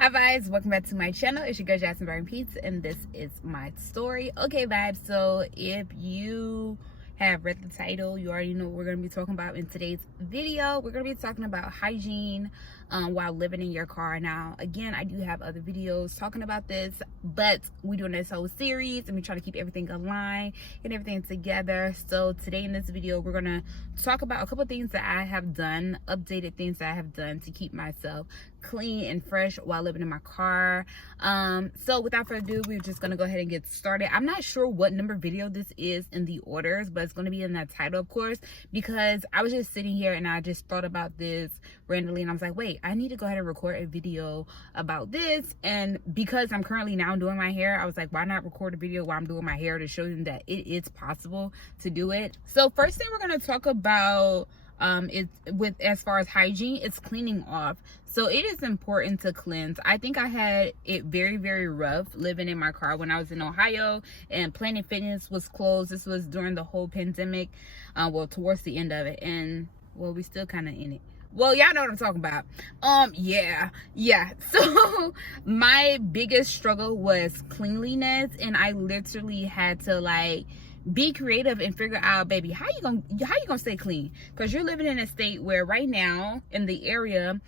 Hi vibes, welcome back to my channel. It's your girl Jasmine VibrantPeace and this is my story. Okay vibes, so if you have read the title, you already know what we're going to be talking about in today's video. We're going to be talking about hygiene while living in your car. Now again, I do have other videos talking about this, but we're doing this whole series and we try to keep everything aligned and everything together. So today in this video, we're going to talk about a couple of things that I have done, updated things that I have done to keep myself clean and fresh while living in my car. So without further ado, we're just gonna go ahead and get started. I'm not sure what number video this is in the orders, but it's gonna be in that title, of course, because I was just sitting here and I just thought about this randomly and I was like, wait, I need to go ahead and record a video about this. And because I'm currently now doing my hair, I was like, why not record a video while I'm doing my hair to show them that it is possible to do it. So first thing we're gonna talk about as far as hygiene, it's cleaning off. So it is important to cleanse. I think I had it very rough living in my car when I was in Ohio and Planet Fitness was closed. This was during the whole pandemic, well, towards the end of it, and well, we still kind of in it. Well, y'all know what I'm talking about. Yeah. So my biggest struggle was cleanliness, and I literally had to like be creative and figure out, baby, how you gonna stay clean, because you're living in a state where right now in the area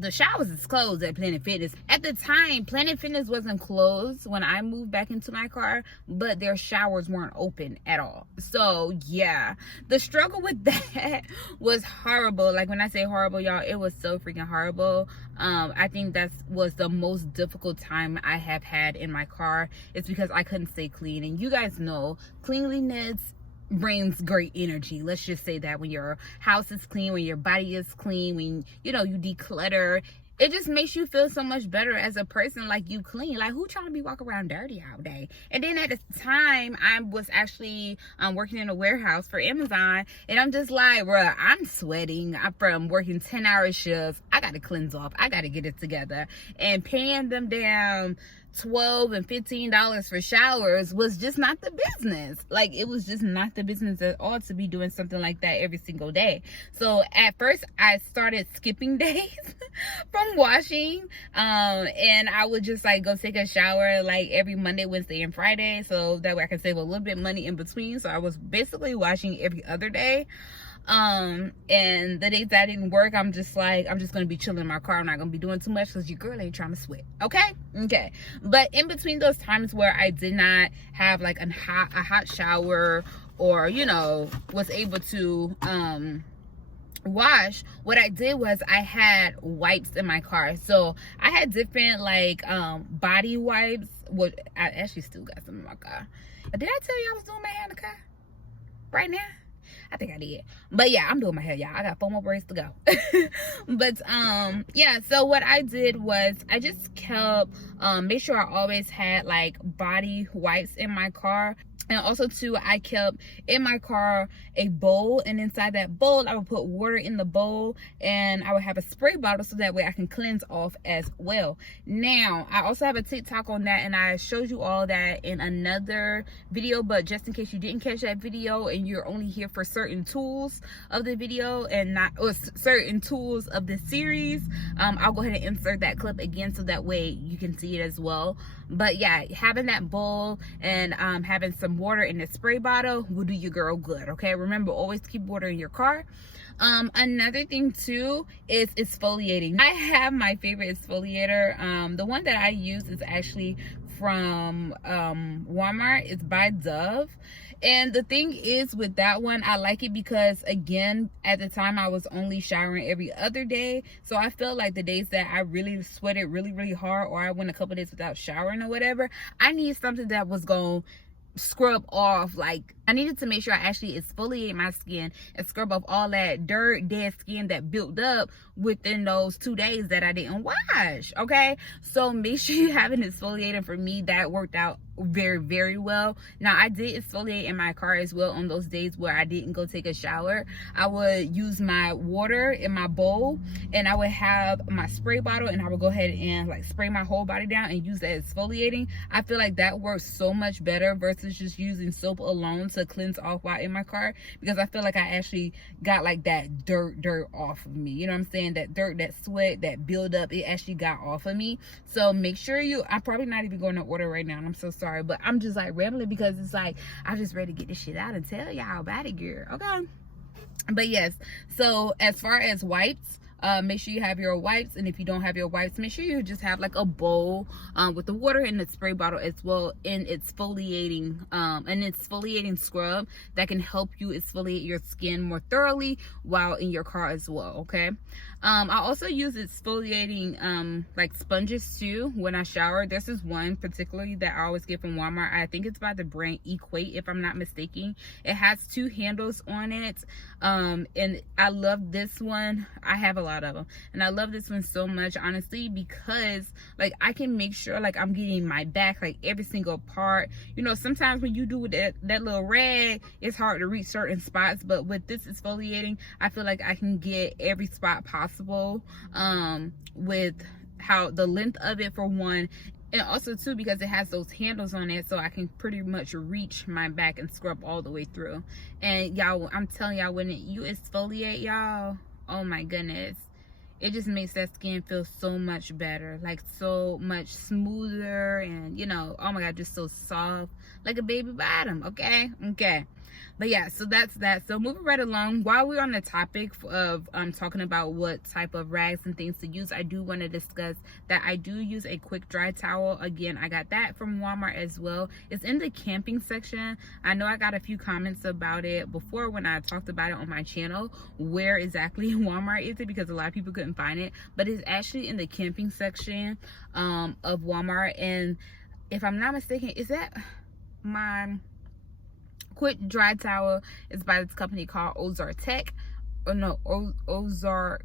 the showers is closed at Planet Fitness. At the time, Planet Fitness wasn't closed when I moved back into my car, but their showers weren't open at all. So yeah, the struggle with that was horrible. Like when I say horrible, y'all, it was so freaking horrible. I think that was the most difficult time I have had in my car. It's because I couldn't stay clean, and you guys know cleanliness brings great energy. Let's just say that when your house is clean, when your body is clean, when you declutter, it just makes you feel so much better as a person. Like, you clean. Like, who trying to be walking around dirty all day? And then at the time, I was actually working in a warehouse for Amazon, and I'm just like, bruh, I'm sweating. I'm from working 10-hour shifts. I gotta cleanse off. I gotta get it together. And paying them down $12 and $15 for showers was just not the business. Like, it was just not the business at all to be doing something like that every single day. So at first I started skipping days from washing, and I would just like go take a shower like every Monday, Wednesday, and Friday, so that way I could save a little bit of money in between. So I was basically washing every other day. And the days that didn't work, I'm just gonna be chilling in my car. I'm not gonna be doing too much because your girl ain't trying to sweat. Okay. But in between those times where I did not have like a hot shower, or was able to wash, what I did was I had wipes in my car. So I had different like body wipes. What I actually still got some in my car. Did I tell you I was doing my hair in the car right now? I think I did. But yeah, I'm doing my hair, y'all. I got 4 more braids to go. But yeah, so what I did was I just kept make sure I always had like body wipes in my car. And also too, I kept in my car a bowl, and inside that bowl I would put water in the bowl, and I would have a spray bottle so that way I can cleanse off as well. Now I also have a TikTok on that, and I showed you all that in another video, but just in case you didn't catch that video and you're only here for certain tools of the video and not certain tools of the series, I'll go ahead and insert that clip again so that way you can see it as well. But yeah, having that bowl and having some water in the spray bottle will do your girl good. Okay, remember, always keep water in your car. Another thing too is exfoliating. I have my favorite exfoliator. The one that I use is actually from Walmart. It's by Dove. And the thing is with that one, I like it because, again, at the time I was only showering every other day. So I felt like the days that I really sweated really hard, or I went a couple days without showering or whatever, I need something that was going to scrub off. Like, I needed to make sure I actually exfoliate my skin and scrub off all that dirt, dead skin that built up within those 2 days that I didn't wash. Okay, so make sure you have an exfoliator. For me, that worked out very well. Now I did exfoliate in my car as well on those days where I didn't go take a shower. I would use my water in my bowl, and I would have my spray bottle, and I would go ahead and like spray my whole body down and use that exfoliating. I feel like that works so much better versus just using soap alone to to cleanse off while in my car, because I feel like I actually got like that dirt off of me. You know what I'm saying? That dirt, that sweat, that buildup, it actually got off of me. So make sure I'm probably not even going to order right now, and I'm so sorry, but I'm just like rambling because it's like I'm just ready to get this shit out and tell y'all about it, girl. Okay. But yes, so as far as wipes, make sure you have your wipes, and if you don't have your wipes, make sure you just have like a bowl with the water in the spray bottle as well, and exfoliating scrub that can help you exfoliate your skin more thoroughly while in your car as well. Okay. I also use exfoliating like sponges too when I shower. This is one particularly that I always get from Walmart. I think it's by the brand Equate, if I'm not mistaken. It has 2 handles on it, and I love this one. I have a lot of them, and I love this one so much, honestly, because like I can make sure like I'm getting my back, like every single part. You know, sometimes when you do that little rag, it's hard to reach certain spots, but with this exfoliating, I feel like I can get every spot possible, with how the length of it for one, and also too because it has those handles on it, so I can pretty much reach my back and scrub all the way through. And y'all, I'm telling y'all, when you exfoliate, y'all, oh my goodness, it just makes that skin feel so much better, like so much smoother, and you know, oh my god, just so soft, like a baby bottom. Okay. But yeah, so that's that. So moving right along, while we're on the topic of talking about what type of rags and things to use, I do want to discuss that I do use a quick dry towel. Again, I got that from Walmart as well. It's in the camping section. I know I got a few comments about it before when I talked about it on my channel. Where exactly in Walmart is it? Because a lot of people couldn't find it, but it's actually in the camping section of Walmart. And if I'm not mistaken, is that my quick dry towel is by this company called Ozark Tech, or no, Ozark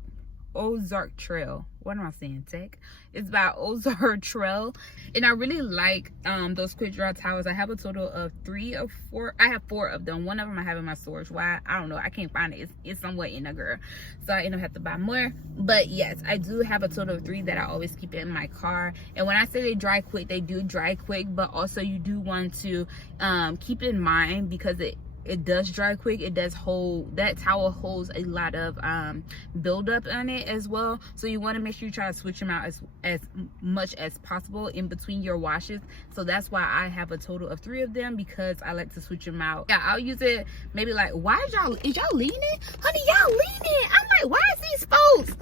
Trail. What am I saying? Tech. It's by Ozark Trail, and I really like those quick dry towels. I have a total of 3 or 4. I have 4 of them. One of them I have in my storage. Why? I don't know. I can't find it. It's somewhere in a girl, so I end up have to buy more. But yes, I do have a total of 3 that I always keep in my car. And when I say they dry quick, they do dry quick, but also you do want to keep in mind, because it does dry quick, it does hold, that towel holds a lot of buildup on it as well, so you want to make sure you try to switch them out as much as possible in between your washes. So that's why I have a total of 3 of them, because I like to switch them out. Yeah, I'll use it maybe like, why is y'all leaning? Honey, y'all leaning. I'm like, why is these folks,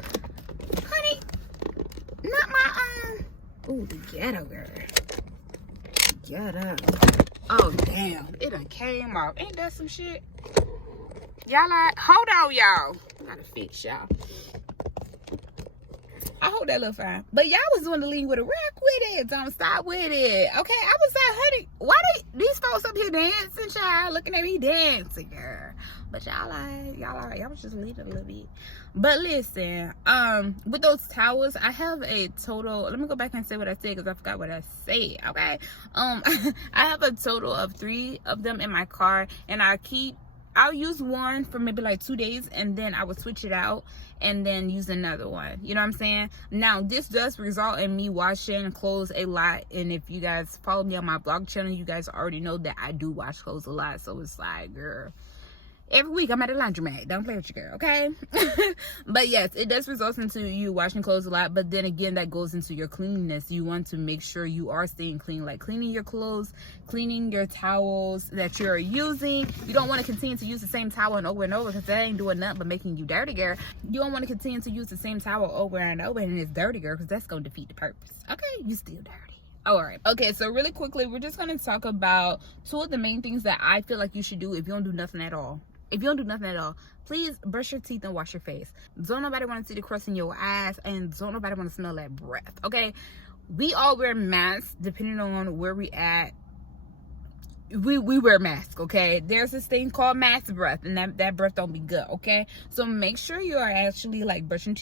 honey, not my ooh, the ghetto girl, get up. Oh damn, it done came off. Ain't that some shit? Y'all like, hold on, y'all. I gotta fix y'all. I hope that look fine. But y'all was doing the lead with a rack with it. Don't stop with it. Okay, I was like, honey, why these folks up here dancing, child? Looking at me dancing, girl. But y'all was just leading a little bit. But listen, with those towels, I have a total, let me go back and say what I said, because I forgot what I said. Okay. I have a total of 3 of them in my car, and I'll use one for maybe like 2 days, and then I would switch it out and then use another one. You know what I'm saying? Now, this does result in me washing clothes a lot. And if you guys follow me on my blog channel, you guys already know that I do wash clothes a lot. So it's like, girl, every week I'm at a laundromat. Don't play with your girl, okay? But yes, it does result into you washing clothes a lot. But then again, that goes into your cleanliness. You want to make sure you are staying clean, like cleaning your clothes, cleaning your towels that you're using. You don't want to continue to use the same towel and over, because that ain't doing nothing but making you dirty, girl. You don't want to continue to use the same towel over and over, and it's dirty, girl, because that's going to defeat the purpose. Okay, you still dirty. All right. Okay, so really quickly, we're just going to talk about 2 of the main things that I feel like you should do if you don't do nothing at all. If you don't do nothing at all, please brush your teeth and wash your face. Don't nobody want to see the crust in your eyes, and don't nobody want to smell that breath, okay? We all wear masks depending on where we at. We wear masks, okay? There's this thing called mask breath, and that breath don't be good, okay? So make sure you are actually like brushing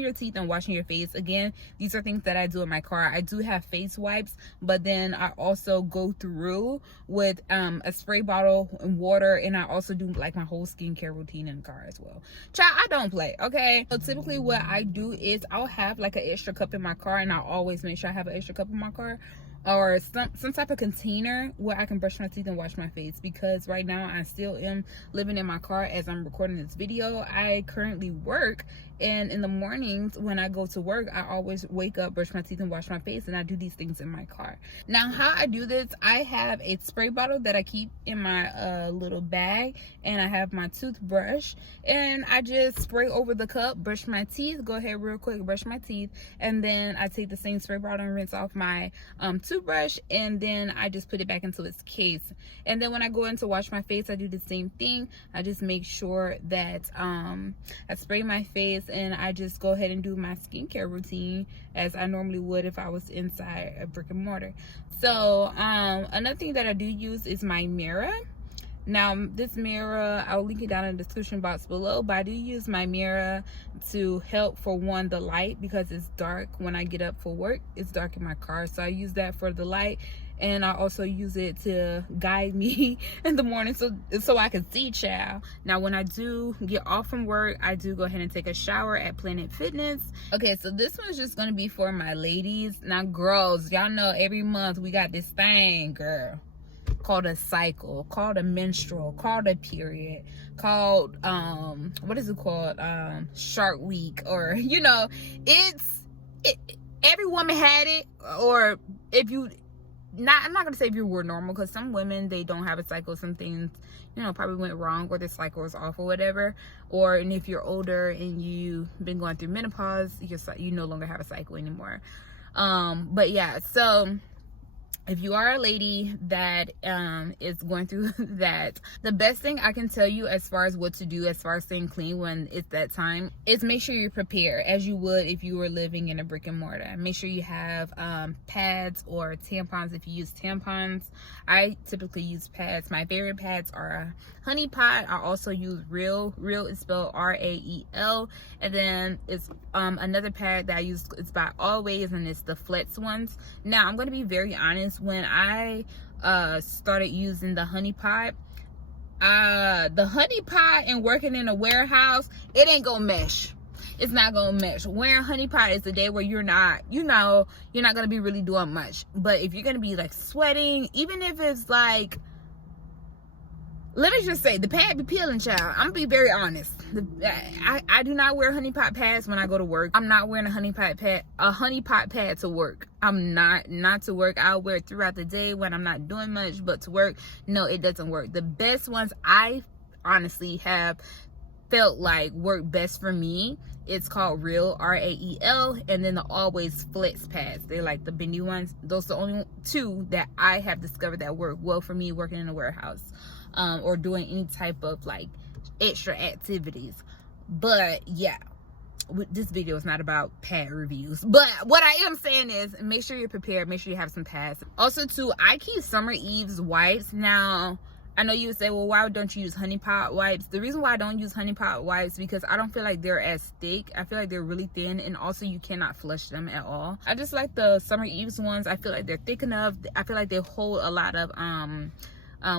your teeth and washing your face. Again, these are things that I do in my car. I do have face wipes, but then I also go through with a spray bottle and water, and I also do like my whole skincare routine in the car as well. Child, I don't play, okay? So typically what I do is I'll have like an extra cup in my car, and I always make sure I have an extra cup in my car. or some type of container where I can brush my teeth and wash my face, because right now I still am living in my car as I'm recording this video. I currently work, and in the mornings when I go to work, I always wake up, brush my teeth, and wash my face, and I do these things in my car. Now, how I do this, I have a spray bottle that I keep in my little bag, and I have my toothbrush, and I just spray over the cup, brush my teeth, go ahead real quick, brush my teeth, and then I take the same spray bottle and rinse off my toothbrush, and then I just put it back into its case. And then when I go in to wash my face, I do the same thing. I just make sure that I spray my face, and I just go ahead and do my skincare routine as I normally would if I was inside a brick and mortar. So another thing that I do use is my mirror. Now, this mirror, I'll link it down in the description box below, but I do use my mirror to help, for one, the light, because it's dark when I get up for work. It's dark in my car, so I use that for the light, and I also use it to guide me in the morning so I can see, child. Now, when I do get off from work, I do go ahead and take a shower at Planet Fitness. Okay, so this one's just gonna be for my ladies. Now, girls, y'all know every month we got this thing, girl, called a cycle, called a menstrual, called a period, called what is it called, Shark Week, or you know, every woman had it. Or if you I'm not gonna say if you were normal, because some women, they don't have a cycle, some things, you know, probably went wrong, or the cycle is off or whatever. And if you're older and you've been going through menopause, you no longer have a cycle anymore. But yeah, so if you are a lady that is going through that, the best thing I can tell you as far as what to do as far as staying clean when it's that time is make sure you're prepared as you would if you were living in a brick and mortar. Make sure you have pads or tampons if you use tampons. I typically use pads. My favorite pads are Honey Pot. I also use Real. Real is spelled R-A-E-L. And then it's another pad that I use, it's by Always, and it's the Flex ones. Now, I'm going to be very honest. When I started using the Honey Pot and working in a warehouse, it ain't gonna mesh. It's not gonna mesh. Wearing Honey Pot is the day where you're not gonna be really doing much. But if you're gonna be like sweating, even if it's like, let me just say, the pad be peeling, child. I'm gonna be very honest. I do not wear Honey Pot pads when I go to work. I'm not wearing a Honey Pot pad to work. I'm not to work. I'll wear it throughout the day when I'm not doing much, but to work, no, it doesn't work. The best ones I honestly have felt like work best for me, it's called Real, R-A-E-L, and then the Always Flex pads. They're like the bendy ones. Those are the only two that I have discovered that work well for me working in a warehouse, or doing any type of like extra activities. But yeah, this video is not about pad reviews, but what I am saying is make sure you're prepared, make sure you have some pads. Also too, I keep Summer Eve's wipes. Now, I know you would say, well, why don't you use Honey Pot wipes? The reason why I don't use Honey Pot wipes, because I don't feel like they're as thick. I feel like they're really thin, and also you cannot flush them at all. I just like the Summer Eve's ones. I feel like they're thick enough. I feel like they hold a lot of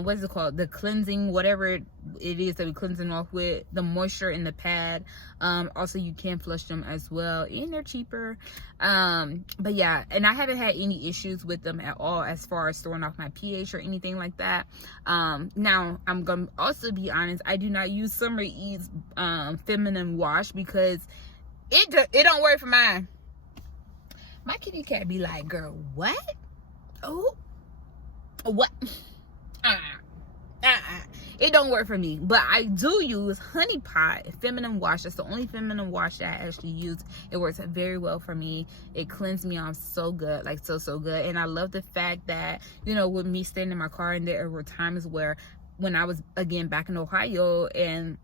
what is it called, the cleansing, whatever it is that we're cleansing off with, the moisture in the pad. Also, you can flush them as well, and they're cheaper. But yeah, and I haven't had any issues with them at all as far as throwing off my pH or anything like that. Now, I'm gonna also be honest, I do not use Summer Eve's feminine wash, because it don't work for mine. My kitty cat be like, girl, what? Oh, what? It don't work for me. But I do use Honey Pot feminine wash. That's the only feminine wash that I actually use. It works very well for me. It cleans me off so good, like so good. And I love the fact that, you know, with me staying in my car, and there were times where when I was again back in Ohio and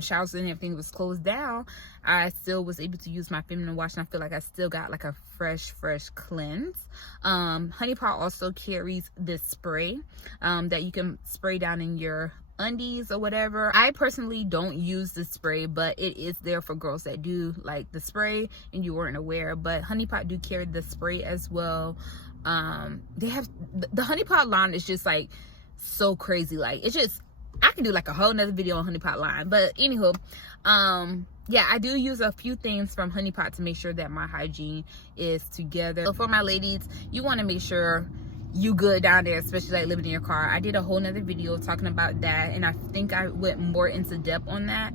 showers and everything was closed down, I still was able to use my feminine wash, and I feel like I still got like a fresh cleanse. Honey Pot also carries this spray that you can spray down in your undies or whatever. I personally don't use the spray, but it is there for girls that do like the spray and you weren't aware. But Honey Pot do carry the spray as well. They have the Honey Pot line is just like so crazy. Like, it's just I can do like a whole nother video on Honey Pot line. But anywho, yeah, I do use a few things from Honey Pot to make sure that my hygiene is together. So for my ladies, you want to make sure you good down there, especially like living in your car. I did a whole nother video talking about that, and I think I went more into depth on that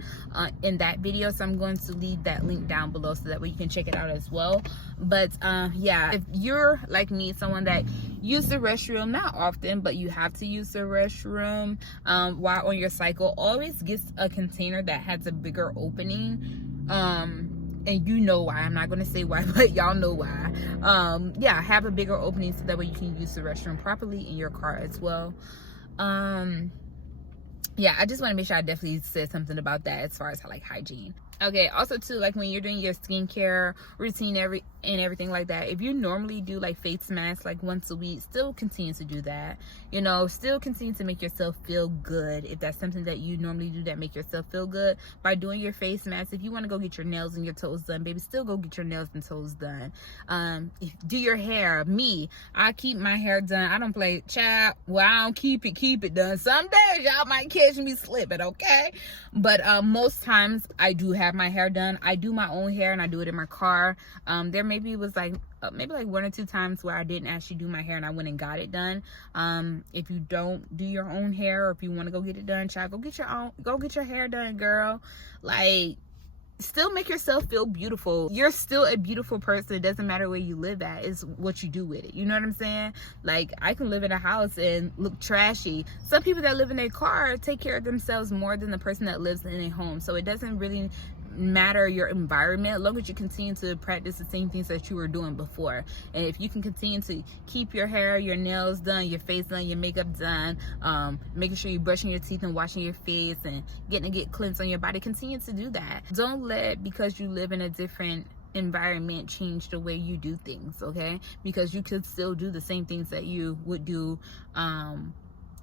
in that video, so I'm going to leave that link down below so that way you can check it out as well. But yeah, if you're like me, someone that use the restroom not often, but you have to use the restroom while on your cycle, always get a container that has a bigger opening. And you know why. I'm not going to say why, but y'all know why. Yeah, have a bigger opening so that way you can use the restroom properly in your car as well. Yeah, I just want to make sure I definitely said something about that as far as like hygiene. Okay, also too, like when you're doing your skincare routine and everything like that, if you normally do like face masks like once a week, still continue to do that. You know, still continue to make yourself feel good. If that's something that you normally do that make yourself feel good by doing your face mask. If you want to go get your nails and your toes done, baby, still go get your nails and toes done. Do your hair. Me, I keep my hair done. I don't play, child. Well, I don't keep it done. Some days y'all might catch me slipping, okay? But most times I do have my hair done. I do my own hair and I do it in my car. There maybe was like maybe like 1 or 2 times where I didn't actually do my hair and I went and got it done. If you don't do your own hair, or if you want to go get it done, child, go get your hair done, girl. Like, still make yourself feel beautiful. You're still a beautiful person. It doesn't matter where you live at. It's what you do with it. You know what I'm saying? Like, I can live in a house and look trashy. Some people that live in their car take care of themselves more than the person that lives in a home. So it doesn't really matter your environment, as long as you continue to practice the same things that you were doing before. And if you can continue to keep your hair, your nails done, your face done, your makeup done, making sure you're brushing your teeth and washing your face and get cleansed on your body, continue to do that. Don't let, because you live in a different environment, change the way you do things, okay? Because you could still do the same things that you would do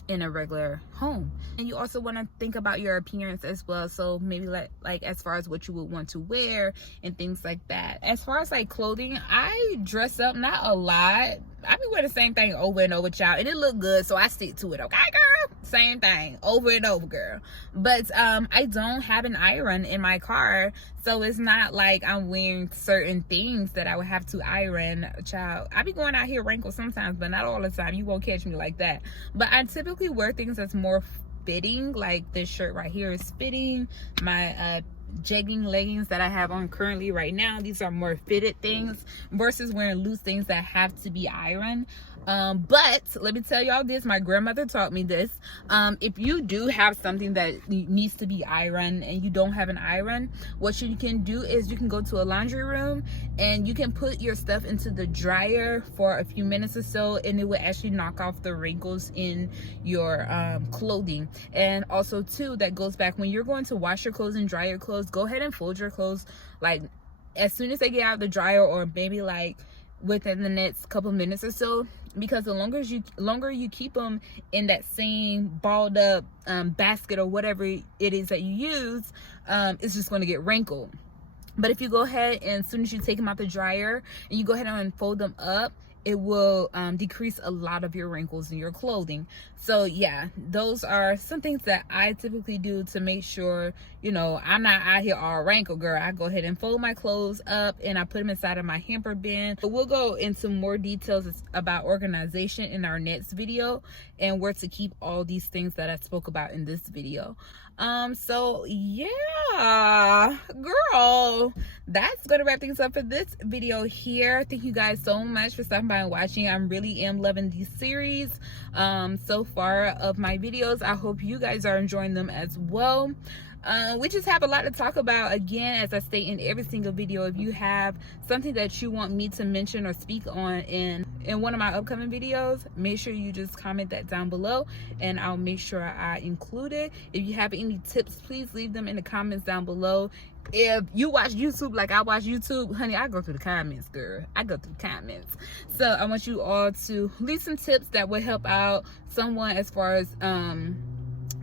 in a regular home. And you also want to think about your appearance as well. So maybe like as far as what you would want to wear and things like that. As far as like clothing, I dress up not a lot. I be wearing the same thing over and over, child, and it look good, so I stick to it, okay, girl? Same thing over and over, girl. But I don't have an iron in my car, so it's not like I'm wearing certain things that I would have to iron, child. I be going out here wrinkled sometimes, but not all the time. You won't catch me like that. But I typically wear things that's more fitting. Like this shirt right here is fitting. My jegging leggings that I have on currently right now, these are more fitted things versus wearing loose things that have to be ironed. But let me tell y'all this, my grandmother taught me this. If you do have something that needs to be ironed and you don't have an iron, what you can do is you can go to a laundry room and you can put your stuff into the dryer for a few minutes or so, and it will actually knock off the wrinkles in your clothing. And also too, that goes back when you're going to wash your clothes and dry your clothes, go ahead and fold your clothes like as soon as they get out of the dryer, or maybe like within the next couple minutes or so, because the longer you keep them in that same balled up basket or whatever it is that you use, it's just going to get wrinkled. But if you go ahead and as soon as you take them out the dryer and you go ahead and fold them up, it will decrease a lot of your wrinkles in your clothing. So yeah, those are some things that I typically do to make sure, you know, I'm not out here all wrinkled, girl. I go ahead and fold my clothes up and I put them inside of my hamper bin. But we'll go into more details about organization in our next video and where to keep all these things that I spoke about in this video. So yeah, girl, that's gonna wrap things up for this video here. Thank you guys so much for stopping by and watching. I really am loving these series so far of my videos. I hope you guys are enjoying them as well. We just have a lot to talk about. Again, as I state in every single video, if you have something that you want me to mention or speak on in one of my upcoming videos, make sure you just comment that down below and I'll make sure I include it. If you have any tips, please leave them in the comments down below. If you watch YouTube like I watch YouTube, honey, I go through the comments, girl. I go through the comments. So I want you all to leave some tips that will help out someone as far as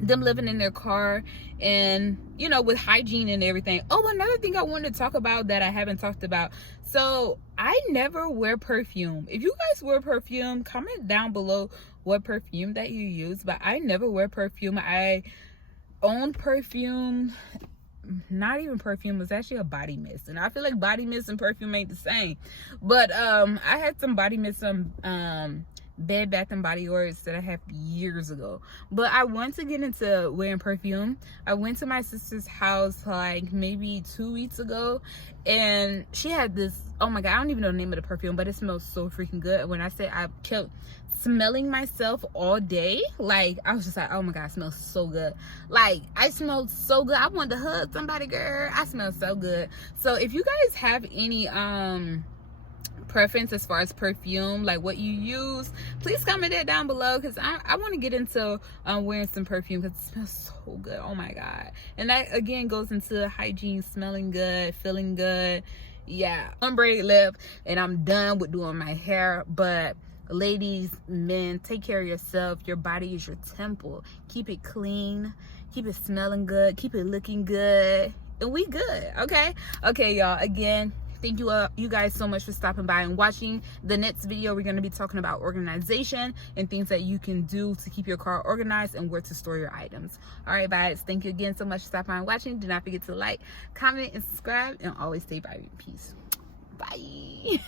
them living in their car and, you know, with hygiene and everything. Oh, another thing I wanted to talk about that I haven't talked about. So I never wear perfume. If you guys wear perfume, comment down below what perfume that you use. But I never wear perfume. I own perfume, not even perfume, was actually a body mist, and I feel like body mist and perfume ain't the same. But I had some body mist from Bed Bath and Body Works that I had years ago, but I want to get into wearing perfume. I went to my sister's house like maybe 2 weeks ago, and she had this, oh my god, I don't even know the name of the perfume, but it smells so freaking good. When I say I kept smelling myself all day, like I was just like, oh my god, it smells so good. Like I smelled so good, I wanted to hug somebody. Girl, I smell so good. So if you guys have any preference as far as perfume, like what you use, please comment that down below, because I want to get into wearing some perfume because it smells so good. Oh my god. And that again goes into hygiene, smelling good, feeling good. Yeah, unbraided lip, and I'm done with doing my hair. But ladies, men, take care of yourself. Your body is your temple. Keep it clean, keep it smelling good, keep it looking good, and we good. Okay y'all, again, thank you guys so much for stopping by and watching. The next video, we're going to be talking about organization and things that you can do to keep your car organized and where to store your items. All right, guys, thank you again so much for stopping by and watching. Do not forget to like, comment, and subscribe, and always stay vibrant. Peace. Bye.